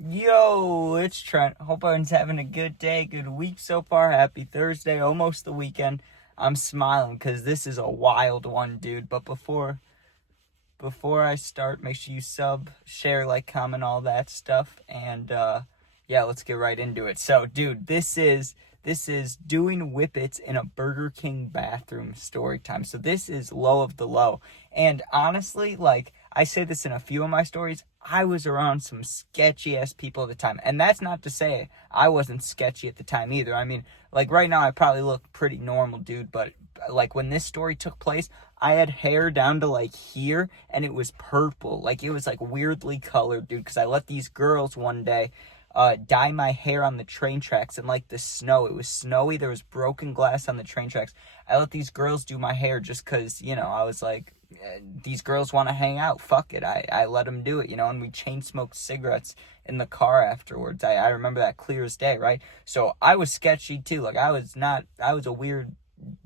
Yo, it's Trent. Hope everyone's having a good day, good week so far. Happy Thursday, almost the weekend. I'm smiling because this is a wild one, dude. But before I start, make sure you sub, share, like, comment, all that stuff. And yeah, let's get right into it. So, dude, this is doing whippets in a Burger King bathroom story time. So this is low of the low. And honestly, like I say this in a few of my stories, I was around some sketchy ass people at the time. And that's not to say I wasn't sketchy at the time either. I mean, like right now I probably look pretty normal, dude, but like when this story took place, I had hair down to like here and it was purple. Like it was like weirdly colored, dude, because I let these girls one day dye my hair on the train tracks and like the snow. It was snowy. There was broken glass on the train tracks. I let these girls do my hair just because, I was like, these girls want to hang out. Fuck it. I let them do it, and we chain smoked cigarettes in the car afterwards. I remember that clear as day, right? So I was sketchy too. Like I was a weird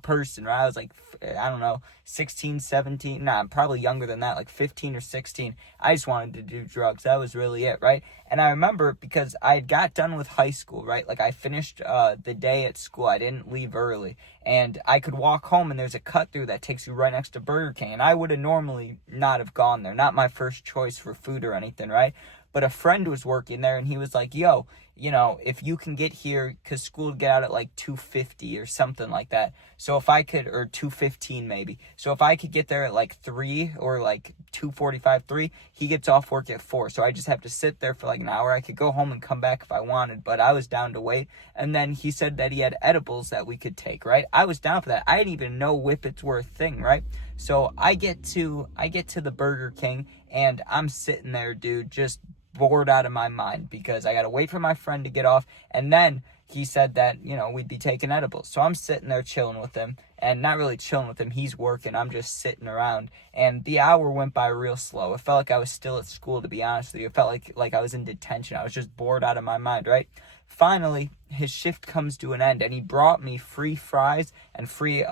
person, right? I was like, I don't know, 16, 17, nah, I'm probably younger than that, like 15 or 16. I just wanted to do drugs. That was really it, right? And I remember because I had got done with high school, right? Like I finished the day at school. I didn't leave early. And I could walk home and there's a cut through that takes you right next to Burger King. And I would have normally not have gone there. Not my first choice for food or anything, right? But a friend was working there and he was like, yo, if you can get here, because school would get out at like 2:50 or something like that. So if I could, or 2:15 maybe. So if I could get there at like 3 or like 2:45, 3, he gets off work at 4. So I just have to sit there for like an hour. I could go home and come back if I wanted, but I was down to wait. And then he said that he had edibles that we could take, right? I was down for that. I didn't even know Whippets were a thing, right? So I get to the Burger King and I'm sitting there, dude, just bored out of my mind because I got to wait for my friend to get off. And then he said that, we'd be taking edibles. So I'm sitting there chilling with him and not really chilling with him. He's working. I'm just sitting around. And the hour went by real slow. It felt like I was still at school, to be honest with you. It felt like I was in detention. I was just bored out of my mind, right? Finally, his shift comes to an end and he brought me free fries and free,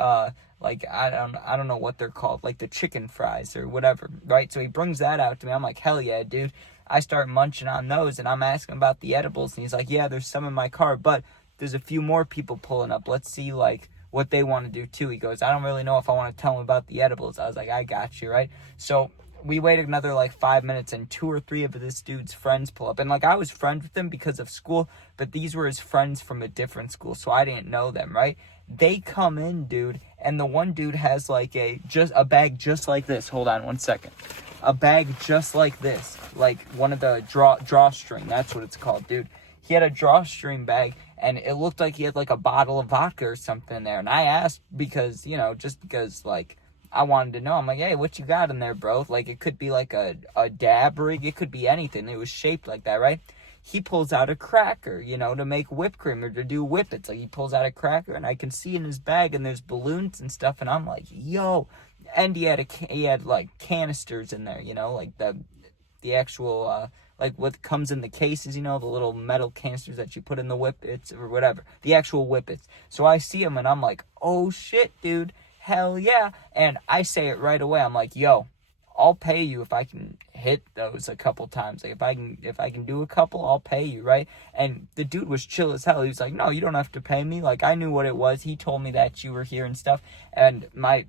like I don't know what they're called, like the chicken fries or whatever, right? So he brings that out to me. I'm like, hell yeah, dude. I start munching on those and I'm asking about the edibles and he's like, yeah, there's some in my car, but there's a few more people pulling up. Let's see like what they want to do too. He goes, I don't really know if I want to tell them about the edibles. I was like, I got you, right? So we waited another like 5 minutes and 2 or 3 of this dude's friends pull up. And like I was friends with them because of school, but these were his friends from a different school, so I didn't know them, right? They come in, dude, and the one dude has like a bag just like this. Hold on one second. A bag just like this, like one of the drawstring. That's what it's called, dude. He had a drawstring bag, and it looked like he had like a bottle of vodka or something in there. And I asked because, just because like I wanted to know. I'm like, hey, what you got in there, bro? Like it could be like a dab rig. It could be anything. It was shaped like that, right? He pulls out a cracker, to make whipped cream or to do whippets. Like he pulls out a cracker and I can see in his bag and there's balloons and stuff. And I'm like, yo. And he had like canisters in there, like the actual, like what comes in the cases, the little metal canisters that you put in the whippets or whatever, the actual whippets. So I see him and I'm like, oh shit, dude, hell yeah. And I say it right away. I'm like, yo, I'll pay you if I can hit those a couple times. Like if I can do a couple, I'll pay you, right? And the dude was chill as hell. He was like, no, you don't have to pay me. Like I knew what it was. He told me that you were here and stuff. And my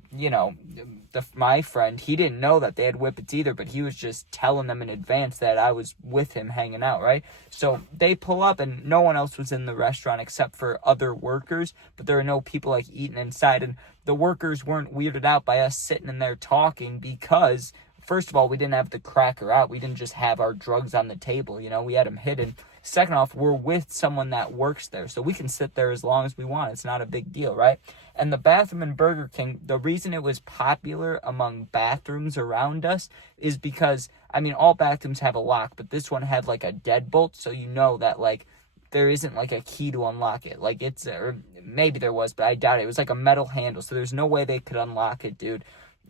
friend, he didn't know that they had whippets either, but he was just telling them in advance that I was with him hanging out, right? So they pull up and no one else was in the restaurant except for other workers, but there were no people like eating inside. And the workers weren't weirded out by us sitting in there talking because, first of all, we didn't have the cracker out. We didn't just have our drugs on the table, we had them hidden. Second off, we're with someone that works there, so we can sit there as long as we want. It's not a big deal, right? And the bathroom in Burger King, the reason it was popular among bathrooms around us is because, all bathrooms have a lock, but this one had like a deadbolt, so that like there isn't like a key to unlock it. Like or maybe there was, but I doubt it. It was like a metal handle, so there's no way they could unlock it, dude.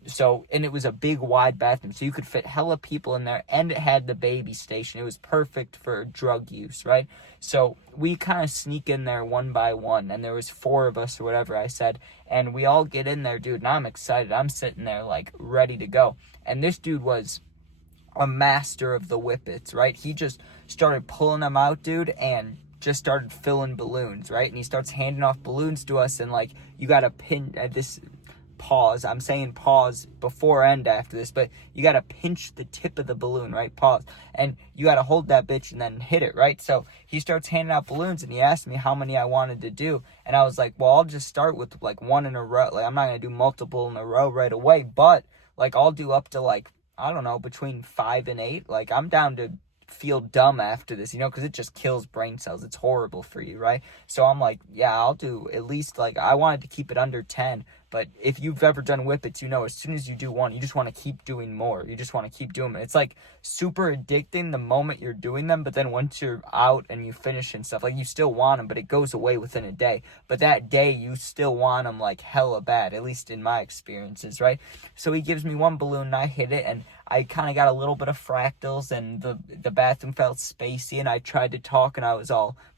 So, and it was a big wide bathroom, so you could fit hella people in there, and it had the baby station. It was perfect for drug use, right? So we kind of sneak in there one by one, and there was 4 of us or whatever I said, and we all get in there, dude, and I'm excited. I'm sitting there like ready to go, and this dude was a master of the Whippets, right? He just started pulling them out, dude, and just started filling balloons, right? And he starts handing off balloons to us, and like, you gotta pin at this pause. I'm saying pause before and after this, but you gotta pinch the tip of the balloon, right? Pause. And you gotta hold that bitch and then hit it, right? So he starts handing out balloons, and he asked me how many I wanted to do. And I was like, well, I'll just start with like one in a row. Like, I'm not gonna do multiple in a row right away, but like, I'll do up to like, I don't know, between 5 and 8. Like, I'm down to feel dumb after this, because it just kills brain cells. It's horrible for you, right? So I'm like, yeah, I'll do at least, like, I wanted to keep it under 10. But if you've ever done Whippets, as soon as you do one, you just want to keep doing more. You just want to keep doing them. It's like super addicting the moment you're doing them, but then once you're out and you finish and stuff, like, you still want them, but it goes away within a day. But that day, you still want them like hella bad, at least in my experiences, right? So he gives me one balloon and I hit it, and I kind of got a little bit of fractals, and the bathroom felt spacey, and I tried to talk, and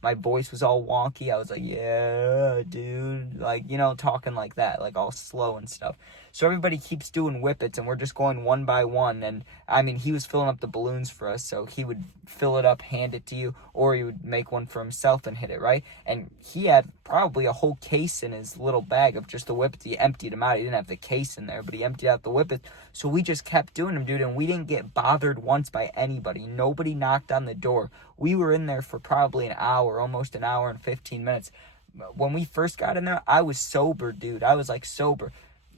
my voice was all wonky. I was like, yeah, dude, like, talking like that, like all slow and stuff. So everybody keeps doing Whippets, and we're just going one by one. And I mean, he was filling up the balloons for us, so he would fill it up, hand it to you, or he would make one for himself and hit it, right? And he had probably a whole case in his little bag of just the Whippets. He emptied them out. He didn't have the case in there, but he emptied out the Whippets. So we just kept doing them, dude, and we didn't get bothered once by anybody. Nobody knocked on the door. We were in there for probably an hour, almost an hour and 15 minutes. When we first got in there, I was sober, dude. I was like sober.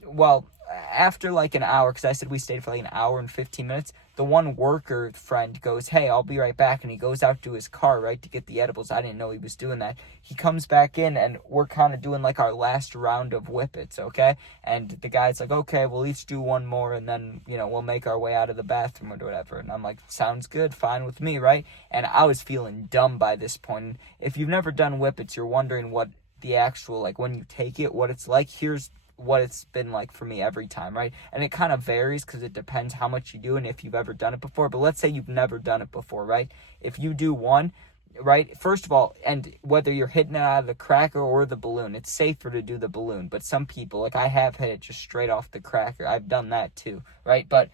Well, after like an hour, because I said we stayed for like an hour and 15 minutes, the one worker friend goes, hey, I'll be right back. And he goes out to his car, right, to get the edibles. I didn't know he was doing that. He comes back in, and we're kind of doing like our last round of Whippets, okay? And the guy's like, okay, we'll each do one more, and then, we'll make our way out of the bathroom or whatever. And I'm like, sounds good, fine with me, right? And I was feeling dumb by this point. And if you've never done Whippets, you're wondering what the actual, like, when you take it, what it's like. Here's what it's been like for me every time, right? And it kind of varies because it depends how much you do and if you've ever done it before. But let's say you've never done it before, right? If you do one, right, first of all, and whether you're hitting it out of the cracker or the balloon, it's safer to do the balloon. But some people, like, I have hit it just straight off the cracker. I've done that too, right? But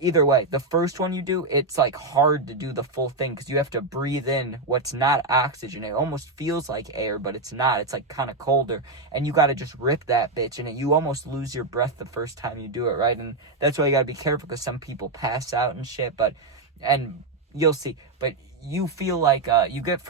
either way, the first one you do, it's like hard to do the full thing because you have to breathe in what's not oxygen. It almost feels like air, but it's not. It's like kind of colder, and you got to just rip that bitch, and you almost lose your breath the first time you do it, right? And that's why you got to be careful because some people pass out and shit, and you'll see. But you feel like you get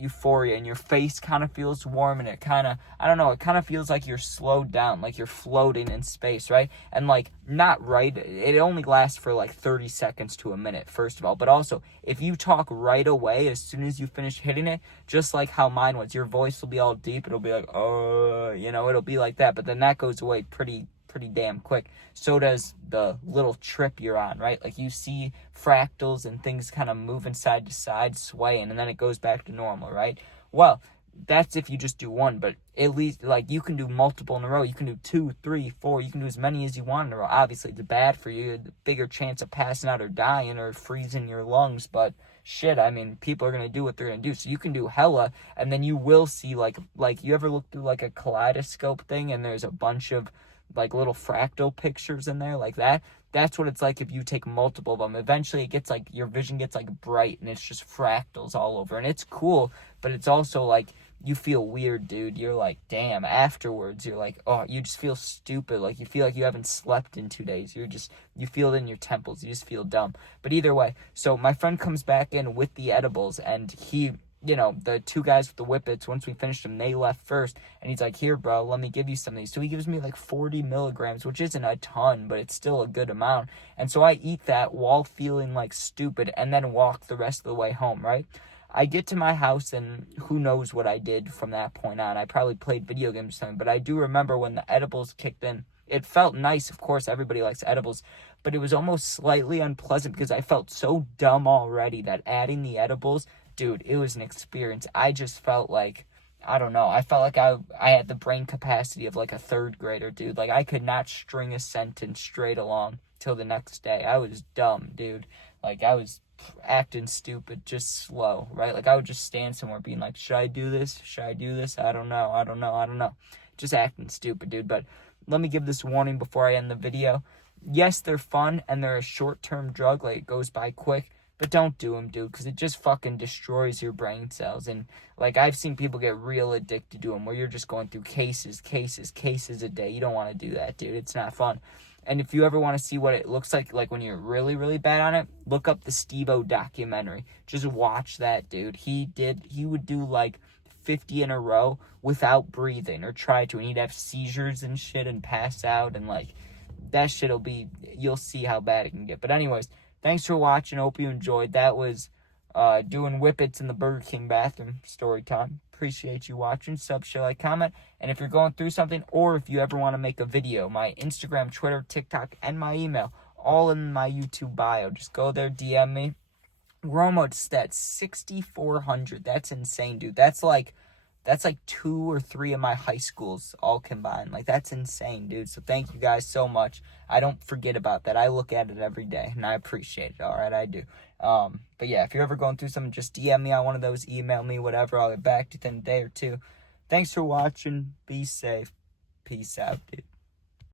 euphoria, and your face kind of feels warm, and it kind of, I don't know, it kind of feels like you're slowed down, like you're floating in space, right? And like, not right, it only lasts for like 30 seconds to a minute, first of all. But also, if you talk right away as soon as you finish hitting it, just like how mine was, your voice will be all deep, it'll be like, it'll be like that, but then that goes away pretty damn quick. So does the little trip you're on, right? Like, you see fractals and things kind of moving side to side, swaying, and then it goes back to normal, right? Well, that's if you just do one, but at least, like, you can do multiple in a row. You can do 2, 3, 4. You can do as many as you want in a row. Obviously, it's bad for you. The bigger chance of passing out or dying or freezing your lungs, but shit, I mean, people are going to do what they're going to do. So you can do hella, and then you will see, like, you ever look through, like, a kaleidoscope thing, and there's a bunch of, like, little fractal pictures in there, like that. That's what it's like if you take multiple of them. Eventually it gets like, your vision gets like bright, and it's just fractals all over, and it's cool, but it's also like, you feel weird, dude. You're like, damn, afterwards you're like, oh, you just feel stupid. Like, you feel like you haven't slept in 2 days. You feel it in your temples. You just feel dumb. But either way, so my friend comes back in with the edibles, and he, the two guys with the Whippets, once we finished them, they left first, and he's like, here, bro, let me give you some of these. So he gives me like 40 milligrams, which isn't a ton, but it's still a good amount. And so I eat that while feeling like stupid, and then walk the rest of the way home, right? I get to my house, and who knows what I did from that point on. I probably played video games or something, but I do remember when the edibles kicked in. It felt nice, of course, everybody likes edibles, but it was almost slightly unpleasant because I felt so dumb already that adding the edibles, dude, it was an experience. I just felt like, I don't know, I felt like I had the brain capacity of like a third grader, dude. Like, I could not string a sentence straight along till the next day. I was dumb, dude. Like, I was acting stupid, just slow, right? Like, I would just stand somewhere being like, should I do this? Should I do this? I don't know. Just acting stupid, dude. But let me give this warning before I end the video. yes, they're fun and they're a short-term drug, like it goes by quick, but don't do them, dude, because it just fucking destroys your brain cells. And like I've seen people get real addicted to them, where you're just going through cases a day. You don't want to do that, dude. It's not fun. And if you ever want to see what it looks like when you're really, really bad on it, look up the Steve-O documentary. Just watch that, dude. He would do like 50 in a row without breathing, or try to, and he'd have seizures and shit and pass out, and like that shit'll be, you'll see how bad it can get. But anyways, thanks for watching. Hope you enjoyed. That was doing Whippets in the Burger King bathroom story time. Appreciate you watching. Sub, share, like, comment. And if you're going through something, or if you ever want to make a video, my Instagram, Twitter, TikTok, and my email, all in my YouTube bio. Just go there, DM me. We're almost at 6,400. That's insane, dude. That's like 2 or 3 of my high schools all combined. Like, that's insane, dude. So thank you guys so much. I don't forget about that. I look at it every day, and I appreciate it. All right, I do. But yeah, if you're ever going through something, just DM me on one of those, email me, whatever. I'll get back to you in a day or two. Thanks for watching. Be safe. Peace out, dude.